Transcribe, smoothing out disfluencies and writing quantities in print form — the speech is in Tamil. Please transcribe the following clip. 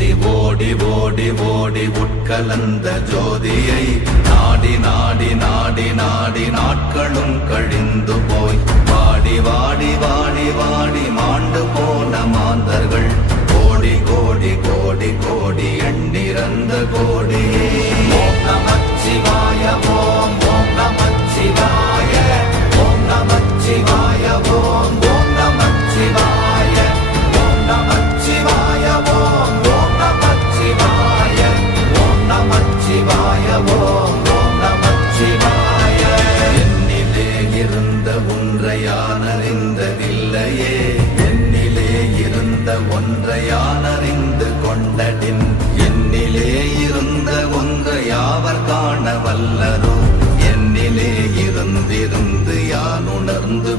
ஓடி ஓடி ஓடி ஓடி உட்கலந்த ஜோதியை நாடி நாடி நாடி நாடி நாட்களும் கழிந்து போய் வாடி வாடி வாடி வாடி மாண்டு போன மாந்தர்கள் கோடி கோடி கோடி கோடி எண்ணிறந்த கோடி. ஓம் நமச்சிவாய ஓம் ஓம் நமச்சிவாய ஓம் நமச்சிவாய ஓம் ஓம் நமச்சிவாய ஓம் நமச்சிவாய ஓம் ஓம் நமச்சிவாய ஓம் நமச்சிவாய ஓம் ஓம் நமச்சிவாய. என்னிலே இருந்த ஒன்றை யான் அறிந்ததில்லையே, என்னிலே இருந்த ஒன்றை யான் அறிந்து கொண்டடின், என்னிலே இருந்த ஒன்றை யாவர் காண வல்லரோ, என்னிலே இருந்திருந்து யான் உணர்ந்து